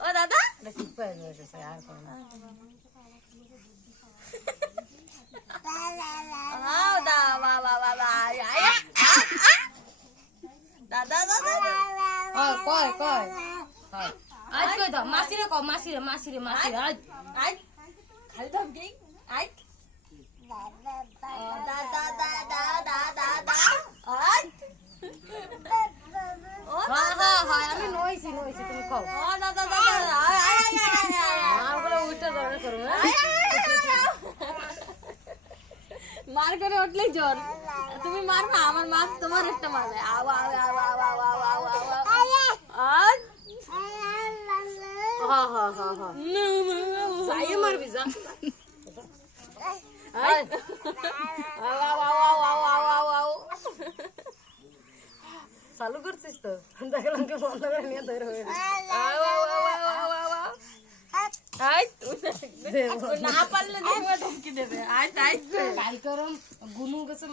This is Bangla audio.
ও দাদা এটা ঠিক পাই গেছে আর কোন আও দা বা বা বা বা আয় দাদা দাদা কয় কয় আজ কই দাও মাসিরে কও মাসিরে আজ আয় খালি দাম কি আয় দা দা দা দা দা দা দা আয় ও হ্যাঁ আমি নইছি তুমি কও ও দাদা দাদা আয় আয় আয় আর বলে উল্টা ধরে করো মার করে উঠলেই জ্বর তুমি মারবা আমার মা তোমার একটা মারবে আও আও আও আও আও আও আও আও আজ হ্যাঁ যাইয়ে মারবি যা আয় আও আও আও আও আও আও আও চালু করছিস তো দেখলাম কি বন্ধ করে নিয়ে ধরে হয়ে আও আও আও আও আও আও আয় না পারলে দেখবে ধমকি দেবে আয় তাই কাল করম গুনু গেছে